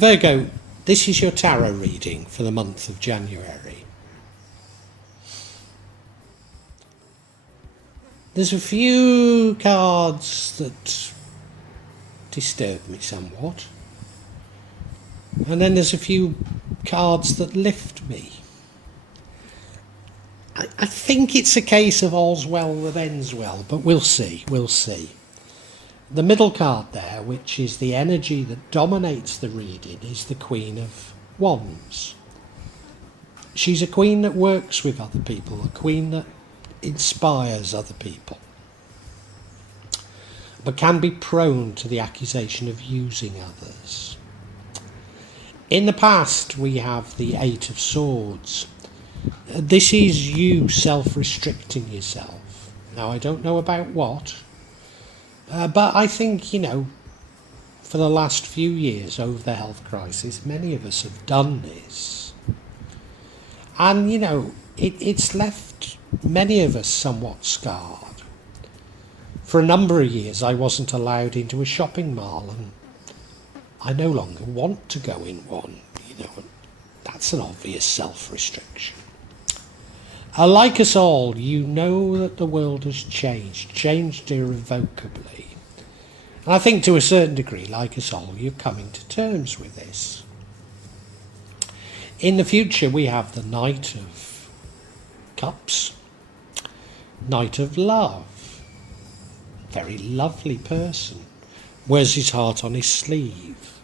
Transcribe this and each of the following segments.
Virgo, this is your tarot reading for the month of January. There's a few cards that disturb me somewhat, and then there's a few cards that lift me. I think it's a case of all's well that ends well, but we'll see. The middle card there, which is the energy that dominates the reading, is the Queen of Wands. She's a queen that works with other people, a queen that inspires other people, but can be prone to the accusation of using others. In the past, we have the Eight of Swords. This is you self-restricting yourself. Now, I don't know about what, but I think, for the last few years over the health crisis, many of us have done this. And, it's left many of us somewhat scarred. For a number of years, I wasn't allowed into a shopping mall, and I no longer want to go in one. That's an obvious self-restriction. Like us all, you know that the world has changed irrevocably. And I think to a certain degree, like us all, you're coming to terms with this. In the future, we have the Knight of Cups, Knight of Love. Very lovely person. Wears his heart on his sleeve.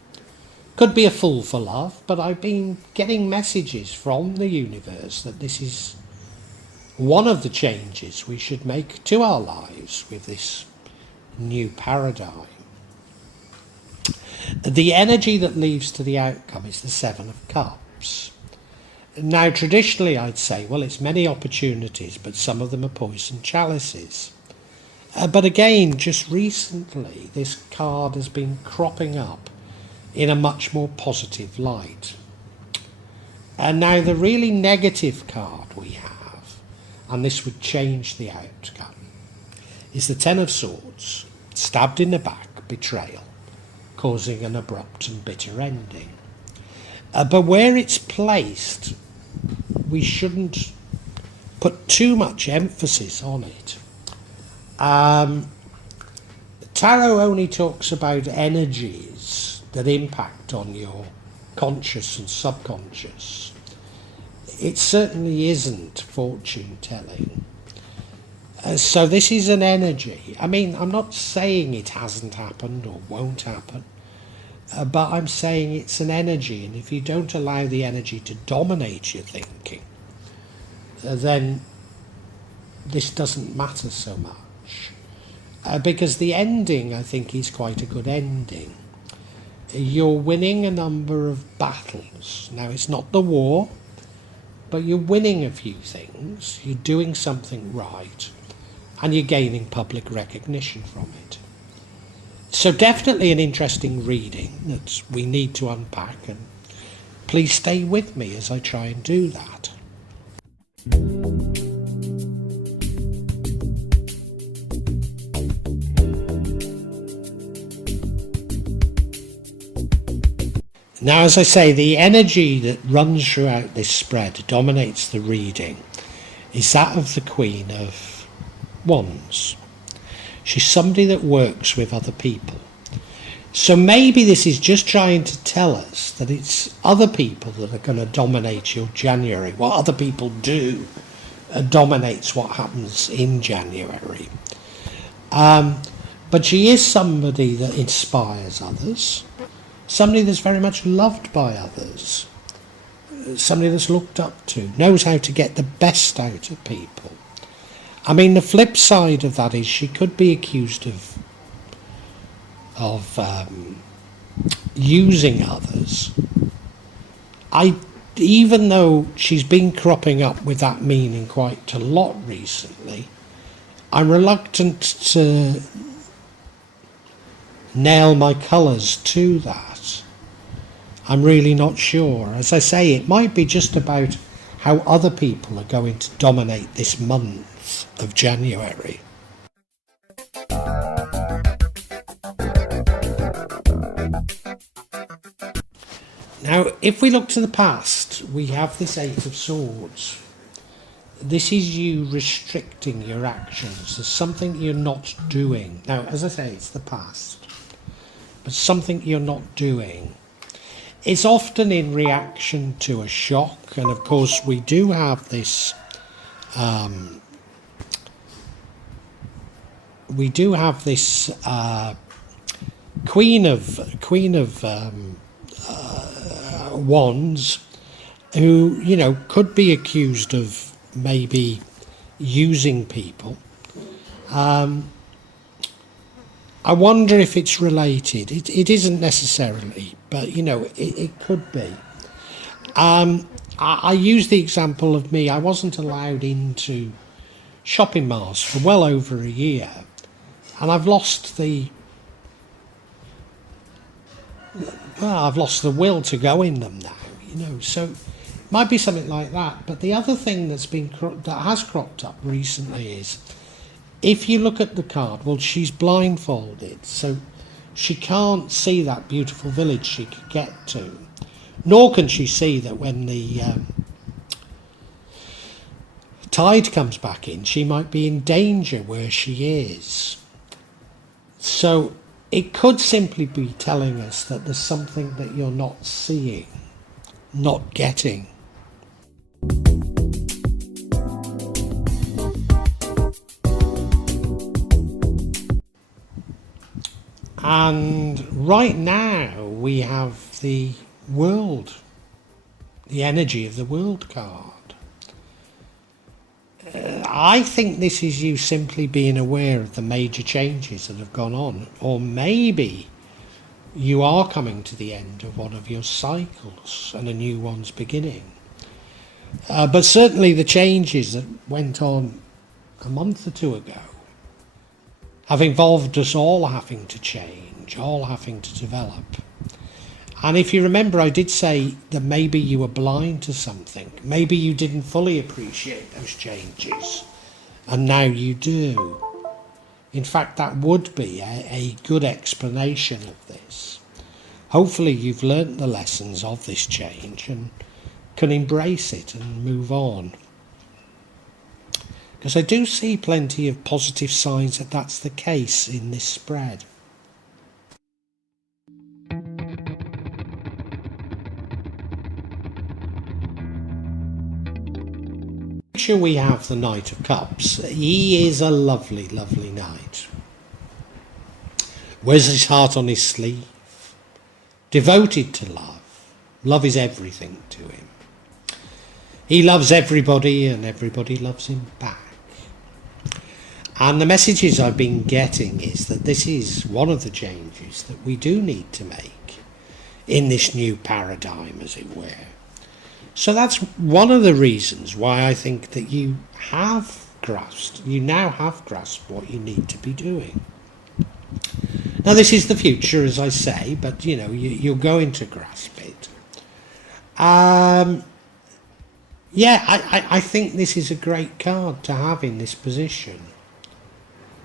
Could be a fool for love, but I've been getting messages from the universe that this is one of the changes we should make to our lives with this new paradigm. The energy that leads to the outcome is the Seven of Cups. Now, traditionally, I'd say, well, it's many opportunities, but some of them are poisoned chalices. But again, just recently, this card has been cropping up in a much more positive light. And now the really negative card we have, and this would change the outcome, is the Ten of Swords, stabbed in the back, betrayal, causing an abrupt and bitter ending. But where it's placed, we shouldn't put too much emphasis on it. Tarot only talks about energies that impact on your conscious and subconscious. It certainly isn't fortune telling. So this is an energy. I mean, I'm not saying it hasn't happened or won't happen, but I'm saying it's an energy, and if you don't allow the energy to dominate your thinking, then this doesn't matter so much. Because the ending, I think, is quite a good ending. You're winning a number of battles. Now, it's not the war, but you're winning a few things, you're doing something right, and you're gaining public recognition from it. So definitely an interesting reading that we need to unpack, and please stay with me as I try and do that. Now, as I say, the energy that runs throughout this spread, dominates the reading, is that of the Queen of Wands. She's somebody that works with other people. So maybe this is just trying to tell us that it's other people that are going to dominate your January. What other people do dominates what happens in January. But she is somebody that inspires others. Somebody that's very much loved by others, somebody that's looked up to, knows how to get the best out of people. I mean, the flip side of that is she could be accused of using others. Even though she's been cropping up with that meaning quite a lot recently, I'm reluctant to nail my colours to that. I'm really not sure. As I say, it might be just about how other people are going to dominate this month of January. Now, if we look to the past, we have this Eight of Swords. This is you restricting your actions. There's something you're not doing. Now, as I say, it's the past. But something you're not doing. It's often in reaction to a shock. And of course, we do have this... Queen of Wands, who, you know, could be accused of maybe using people. I wonder if it's related. It isn't necessarily, but, you know, it could be. I use the example of me. I wasn't allowed into shopping malls for well over a year, and I've lost the will to go in them now, you know, so it might be something like that. But the other thing that has cropped up recently is, if you look at the card, well, she's blindfolded, so she can't see that beautiful village she could get to, nor can she see that when the tide comes back in, she might be in danger where she is. So it could simply be telling us that there's something that you're not seeing, not getting. And right now we have the world, the energy of the world card. I think this is you simply being aware of the major changes that have gone on, or maybe you are coming to the end of one of your cycles and a new one's beginning. But certainly the changes that went on a month or two ago have involved us all having to change, all having to develop. And if you remember, I did say that maybe you were blind to something. Maybe you didn't fully appreciate those changes, and now you do. In fact, that would be a good explanation of this. Hopefully you've learnt the lessons of this change and can embrace it and move on. Because I do see plenty of positive signs that that's the case in this spread. Picture we have the Knight of Cups. He is a lovely, lovely knight. Wears his heart on his sleeve. Devoted to love. Love is everything to him. He loves everybody and everybody loves him back. And the messages I've been getting is that this is one of the changes that we do need to make in this new paradigm, as it were. So that's one of the reasons why I think that you now have grasped what you need to be doing. Now this is the future, as I say, but you know, you're going to grasp it. I think this is a great card to have in this position.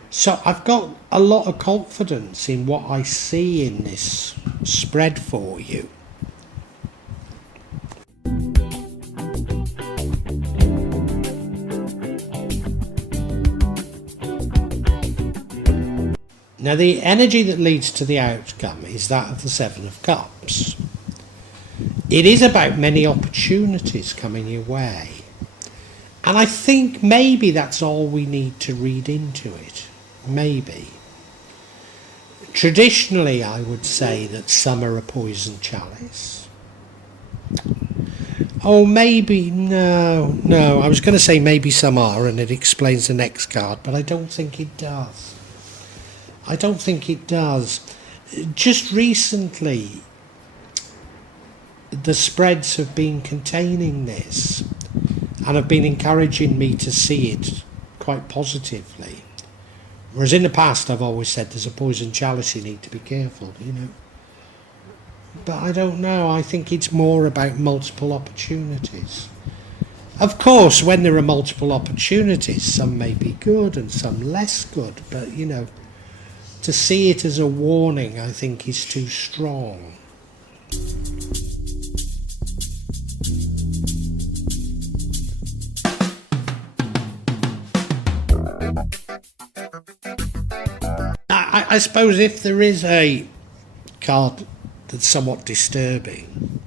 So I've got a lot of confidence in what I see in this spread for you. Now the energy that leads to the outcome is that of the Seven of Cups. It is about many opportunities coming your way. And I think maybe that's all we need to read into it. Maybe. Traditionally, I would say that some are a poison chalice. Oh, maybe, no, I was going to say maybe some are, and it explains the next card, but I don't think it does. I don't think it does. Just recently, the spreads have been containing this and have been encouraging me to see it quite positively. Whereas in the past, I've always said there's a poison chalice, you need to be careful, you know. But I don't know, I think it's more about multiple opportunities. Of course, when there are multiple opportunities, some may be good and some less good, but, you know, to see it as a warning, I think, is too strong. I suppose if there is a card that's somewhat disturbing,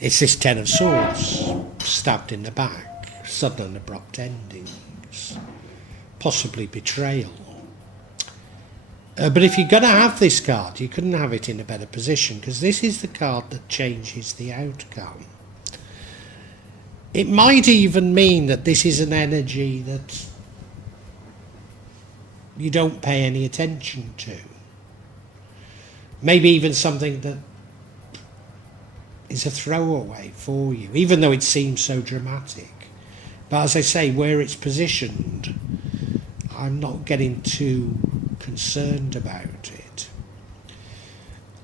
it's this Ten of Swords, stabbed in the back, sudden and abrupt endings, possibly betrayal. But if you're going to have this card, you couldn't have it in a better position, because this is the card that changes the outcome. It might even mean that this is an energy that you don't pay any attention to. Maybe even something that is a throwaway for you, even though it seems so dramatic. But as I say, where it's positioned, I'm not getting too concerned about it.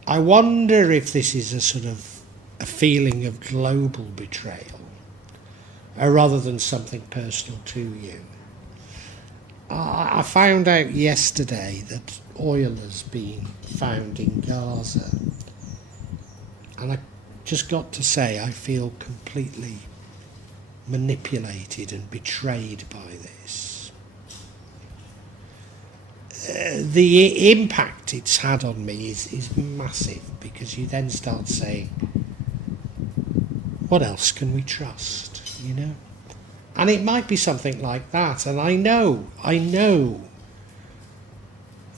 I wonder if this is a sort of a feeling of global betrayal, rather than something personal to you. I found out yesterday that oil has been found in Gaza, and I just got to say I feel completely manipulated and betrayed by this. The impact it's had on me is massive, because you then start saying, what else can we trust, you know? And it might be something like that, and I know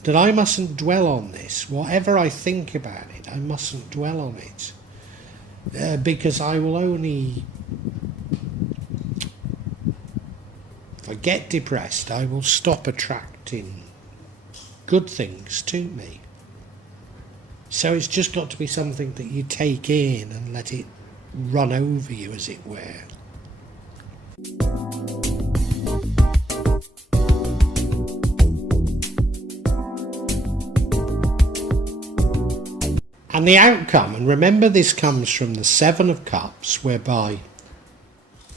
that I mustn't dwell on this. Whatever I think about it, I mustn't dwell on it, because I will only, if I get depressed, I will stop attracting good things to me. So it's just got to be something that you take in and let it run over you, as it were. And the outcome, and remember this comes from the Seven of Cups, whereby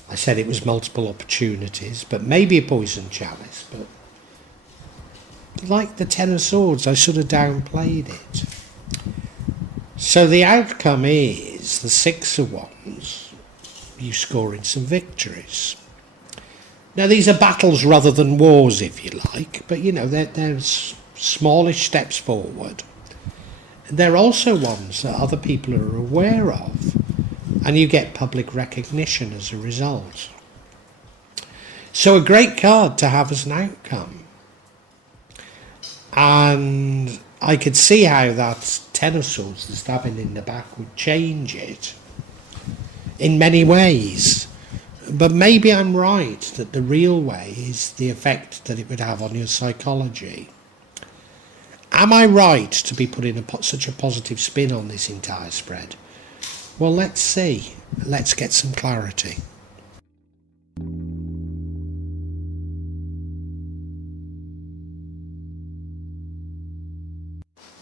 I said it was multiple opportunities, but maybe a poison chalice, but like the Ten of Swords, I sort of downplayed it. So the outcome is the Six of Wands, you scoring some victories. Now these are battles rather than wars, if you like, but you know, they're smallish steps forward. They're also ones that other people are aware of, and you get public recognition as a result. So a great card to have as an outcome. And I could see how that Ten of Swords, the stabbing in the back, would change it in many ways. But maybe I'm right, that the real way is the effect that it would have on your psychology. Am I right to be putting such a positive spin on this entire spread? Well, let's see. Let's get some clarity.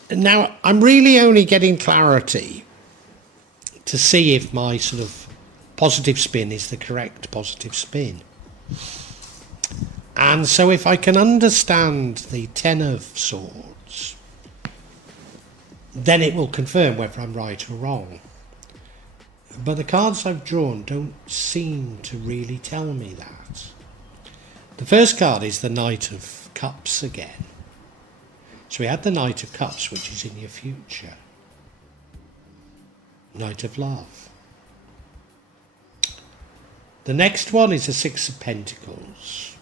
Now, I'm really only getting clarity to see if my sort of positive spin is the correct positive spin. And so if I can understand the Ten of Swords, then it will confirm whether I'm right or wrong. But the cards I've drawn don't seem to really tell me that. The first card is the Knight of Cups again. So we had the Knight of Cups, which is in your future. Knight of Love. The next one is the Six of Pentacles.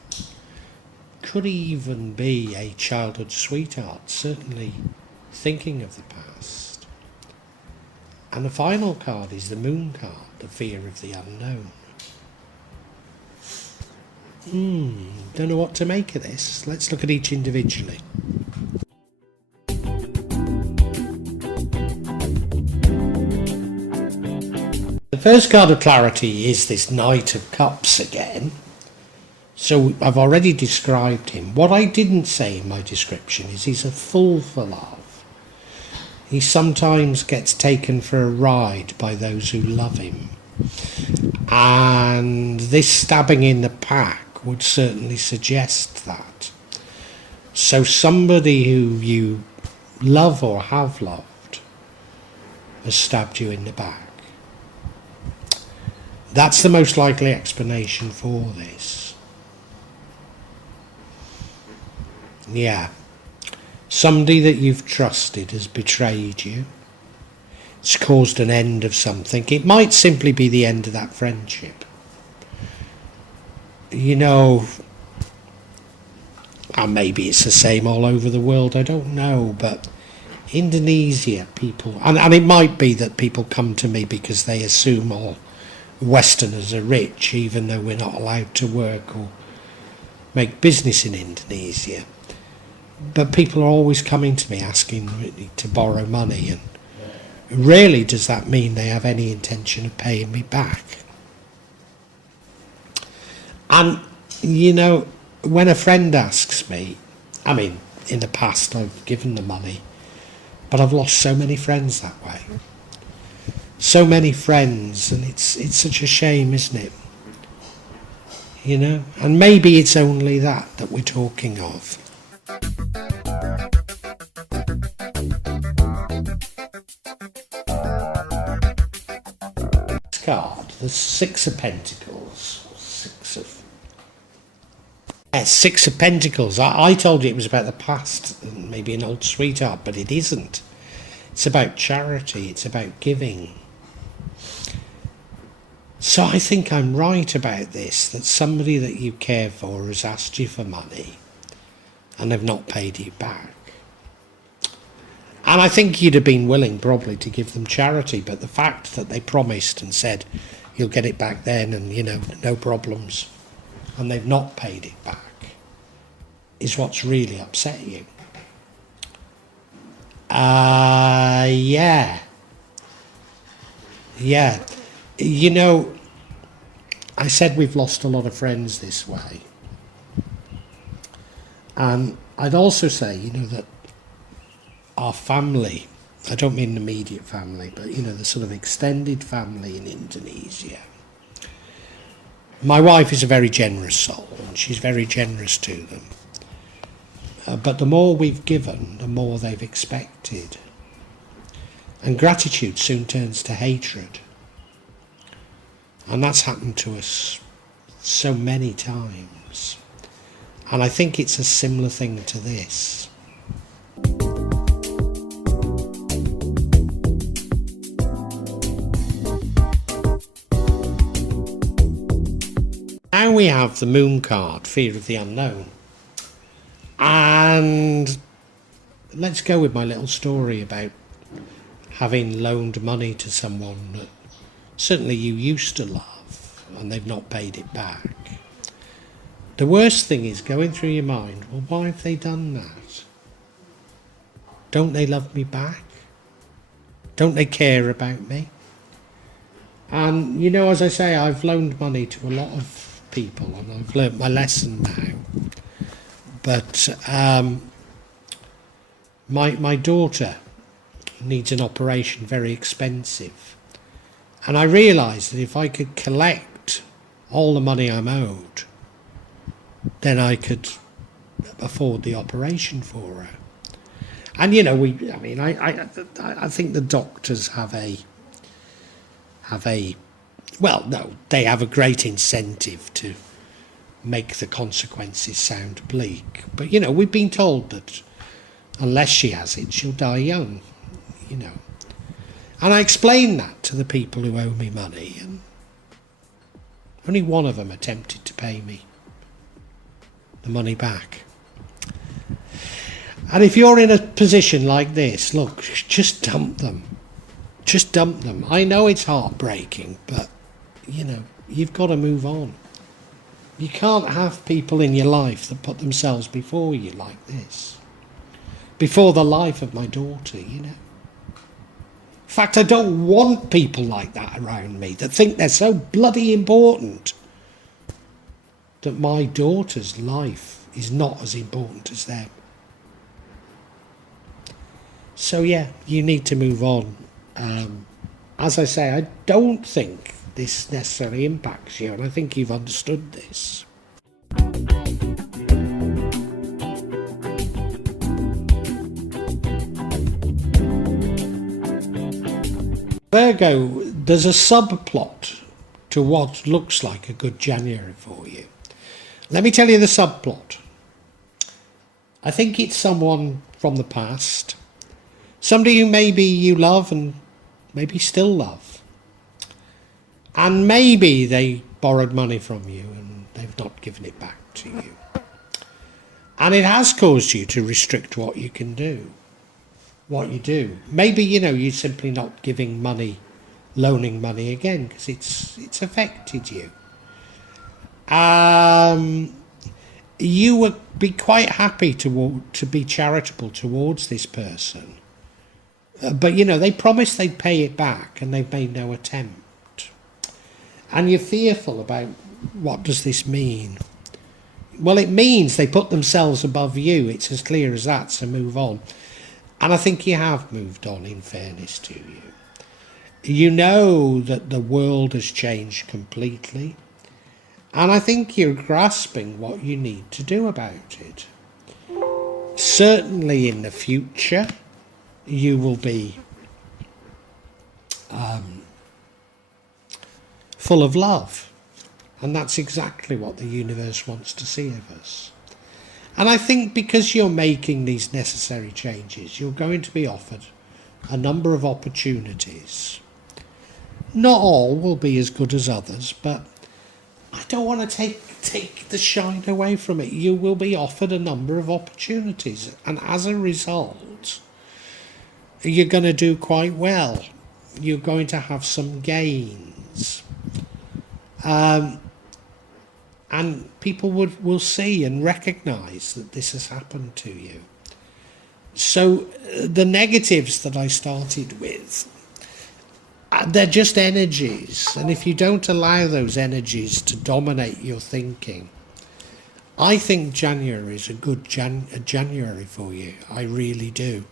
Could even be a childhood sweetheart, certainly thinking of the past. And the final card is the Moon card, the fear of the unknown. Don't know what to make of this. Let's look at each individually. The first card of clarity is this Knight of Cups again. So I've already described him. What I didn't say in my description is he's a fool for love. He sometimes gets taken for a ride by those who love him. And this stabbing in the pack would certainly suggest that. So somebody who you love or have loved has stabbed you in the back. That's the most likely explanation for this. Yeah. Somebody that you've trusted has betrayed you. It's caused an end of something. It might simply be the end of that friendship. You know, and maybe it's the same all over the world, I don't know, but Indonesia, people, and it might be that people come to me because they assume all Westerners are rich, even though we're not allowed to work or make business in Indonesia. But people are always coming to me asking me to borrow money, and rarely does that mean they have any intention of paying me back. And, you know, when a friend asks me, I mean, in the past I've given the money, but I've lost so many friends that way. So many friends, and it's such a shame, isn't it? You know, and maybe it's only that we're talking of. Card, the Six of Pentacles. Six of Pentacles. I told you it was about the past, and maybe an old sweetheart, but it isn't. It's about charity, it's about giving. So I think I'm right about this, that somebody that you care for has asked you for money and they've not paid you back. And I think you'd have been willing probably to give them charity, but the fact that they promised and said you'll get it back then and, you know, no problems, and they've not paid it back, is what's really upset you. Yeah. You know, I said we've lost a lot of friends this way. And I'd also say, you know, that our family, I don't mean the immediate family, but, you know, the sort of extended family in Indonesia. My wife is a very generous soul, and she's very generous to them. But the more we've given, the more they've expected. And gratitude soon turns to hatred. And that's happened to us so many times. And I think it's a similar thing to this. Now we have the Moon card, Fear of the Unknown. And let's go with my little story about having loaned money to someone that certainly you used to love and they've not paid it back. The worst thing is going through your mind, well, why have they done that? Don't they love me back? Don't they care about me? And, you know, as I say, I've loaned money to a lot of people and I've learnt my lesson now. But my daughter needs an operation, very expensive. And I realised that if I could collect all the money I'm owed, then I could afford the operation for her. And, you know, I think the doctors have a they have a great incentive to make the consequences sound bleak. But, you know, we've been told that unless she has it, she'll die young, you know. And I explained that to the people who owe me money, and only one of them attempted to pay me the money back. And if you're in a position like this, look, just dump them. Just dump them. I know it's heartbreaking, but, you know, you've got to move on. You can't have people in your life that put themselves before you like this. Before the life of my daughter, you know. In fact, I don't want people like that around me that think they're so bloody important that my daughter's life is not as important as them. So yeah, you need to move on. As I say, I don't think this necessarily impacts you, and I think you've understood this. Virgo, there's a subplot to what looks like a good January for you. Let me tell you the subplot. I think it's someone from the past. Somebody who maybe you love and maybe still love. And maybe they borrowed money from you and they've not given it back to you. And it has caused you to restrict what you can do, what you do. Maybe, you're simply not giving money, loaning money again because it's affected you. You would be quite happy to be charitable towards this person. But, they promised they'd pay it back and they've made no attempt. And you're fearful about what does this mean? Well, it means they put themselves above you. It's as clear as that, so move on. And I think you have moved on, in fairness to you. You know that the world has changed completely. And I think you're grasping what you need to do about it. Certainly in the future, you will be full of love. And that's exactly what the universe wants to see of us. And I think because you're making these necessary changes, you're going to be offered a number of opportunities. Not all will be as good as others, but I don't want to take the shine away from it. You will be offered a number of opportunities. And as a result, you're going to do quite well. You're going to have some gains. And people will see and recognise that this has happened to you. So the negatives that I started with, they're just energies. And if you don't allow those energies to dominate your thinking, I think January is a good January for you. I really do.